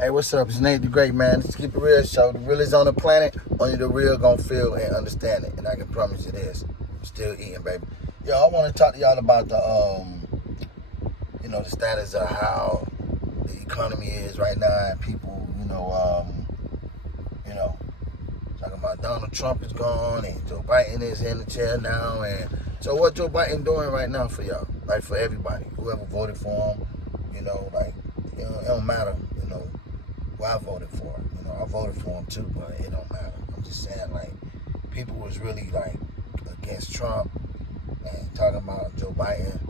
Hey, what's up? It's Nate the Great, man. Let's keep it real show. The real is on the planet. Only the real gonna feel and understand it. And I can promise you this. I'm still eating, baby. Yo, I want to talk to y'all about the status of how the economy is right now, and people, talking about Donald Trump is gone and Joe Biden is in the chair now. And so what Joe Biden doing right now for y'all? Like for everybody, whoever voted for him, it don't matter, who I voted for. I voted for him too, but it don't matter. I'm just saying, like, people was really like against Trump and talking about Joe Biden,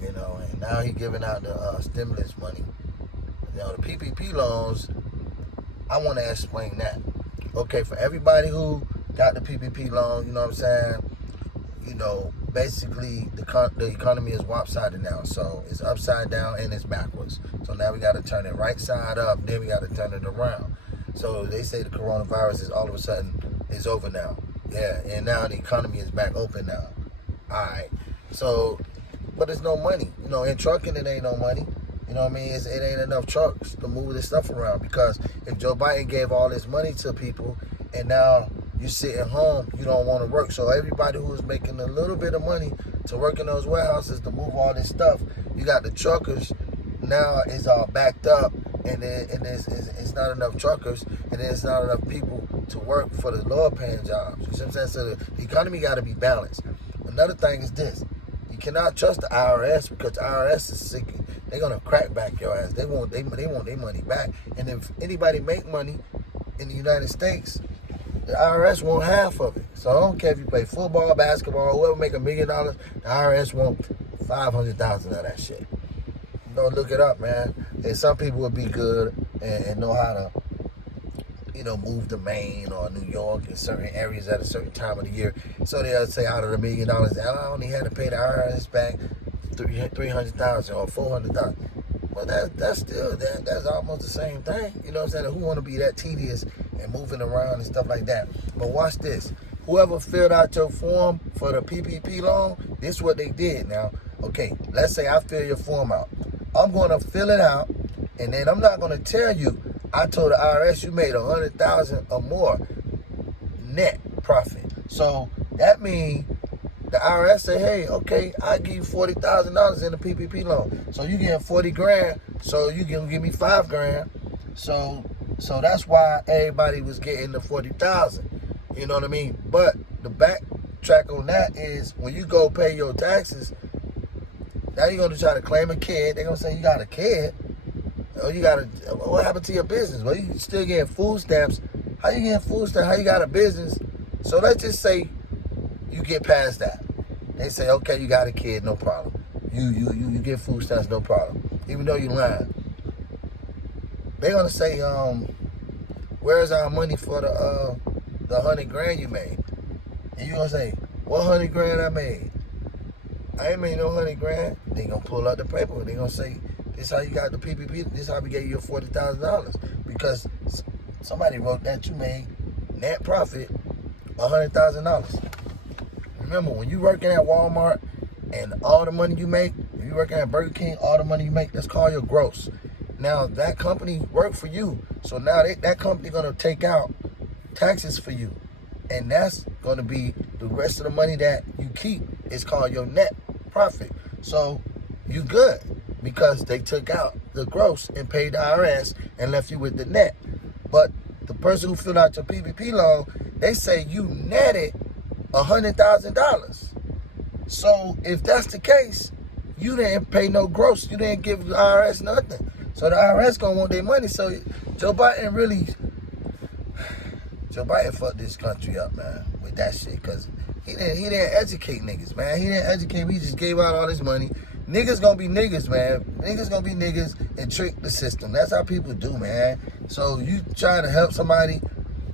and now he giving out the stimulus money. The PPP loans, I want to explain that. Okay, for everybody who got the PPP loan, you know what I'm saying? Basically the economy is lopsided now. So it's upside down and it's backwards. So now we got to turn it right side up, then we got to turn it around. So they say the coronavirus is all of a sudden is over now. Yeah, and now the economy is back open now. All right. So, but there's no money. In trucking it ain't no money. You know what I mean? It ain't enough trucks to move this stuff around, because if Joe Biden gave all this money to people and now you sitting home, you don't want to work. So everybody who's making a little bit of money to work in those warehouses to move all this stuff, you got the truckers now is all backed up, and it's not enough truckers, and there's not enough people to work for the lower paying jobs. You see what I'm saying? So the economy got to be balanced. Another thing is this: you cannot trust the IRS, because the IRS is sick. They're gonna crack back your ass. They want their money back. And if anybody make money in the United States, the IRS want half of it. So I don't care if you play football, basketball, whoever make $1 million, the IRS want 500,000 of that shit. Don't look it up, man. And some people would be good and know how to, move to Maine or New York in certain areas at a certain time of the year. So they'll say out of the $1 million, I only had to pay the IRS back 300,000 or 400,000. Well, that's almost the same thing. You know what I'm saying? Who want to be that tedious and moving around and stuff like that? But watch this. Whoever filled out your form for the PPP loan, this is what they did. Now, okay, let's say I fill your form out. I'm going to fill it out, and then I'm not going to tell you, I told the IRS you made 100,000 or more net profit. So that means the IRS say, hey, okay, I give you $40,000 in the PPP loan. So you getting 40 grand, so you can give me 5 grand. So that's why everybody was getting the 40,000. You know what I mean? But the backtrack on that is when you go pay your taxes, now you're gonna try to claim a kid. They're gonna say you got a kid. Or what happened to your business? Well, you still getting food stamps. How you getting food stamps? How you got a business? So let's just say you get past that. They say, okay, you got a kid, no problem. You get food stamps, no problem. Even though you lying. They're gonna say, where's our money for the 100 grand you made? And you gonna say, what 100 grand I made? I ain't made no 100 grand. They gonna pull out the paper. They gonna say, this how you got the PPP. This how we gave you your $40,000, because somebody wrote that you made net profit $100,000. Remember, when you working at Walmart and all the money you make, if you working at Burger King, all the money you make, that's called your gross. Now that company worked for you, so now that company gonna take out taxes for you, and that's gonna be the rest of the money that you keep is called your net profit. So you good, because they took out the gross and paid the IRS and left you with the net. But the person who filled out your PPP loan, they say you netted $100,000. So if that's the case, you didn't pay no gross. You didn't give the IRS nothing. So the IRS gonna want their money. So Joe Biden fucked this country up, man, with that shit, because he didn't educate niggas, man. He didn't educate. He just gave out all this money. Niggas gonna be niggas, man. Niggas gonna be niggas and trick the system. That's how people do, man. So you try to help somebody,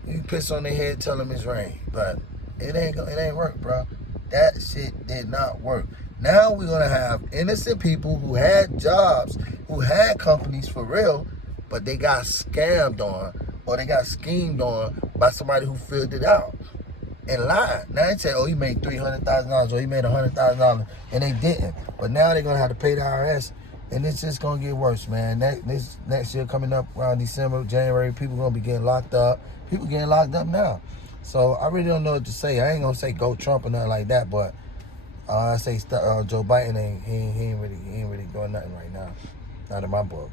you piss on their head, tell them it's rain. But it ain't work, bro. That shit did not work. Now we're gonna have innocent people who had jobs, who had companies for real, but they got scammed on, or they got schemed on by somebody who filled it out and lied. Now they say, oh, he made $300,000 or he made $100,000, and they didn't. But now they're gonna have to pay the IRS And it's just gonna get worse, man. This next year coming up around December, January, people gonna be getting locked up. People getting locked up now. So I really don't know what to say. I ain't gonna say go Trump or nothing like that, but I say Joe Biden he ain't really doing nothing right now. Not in my book.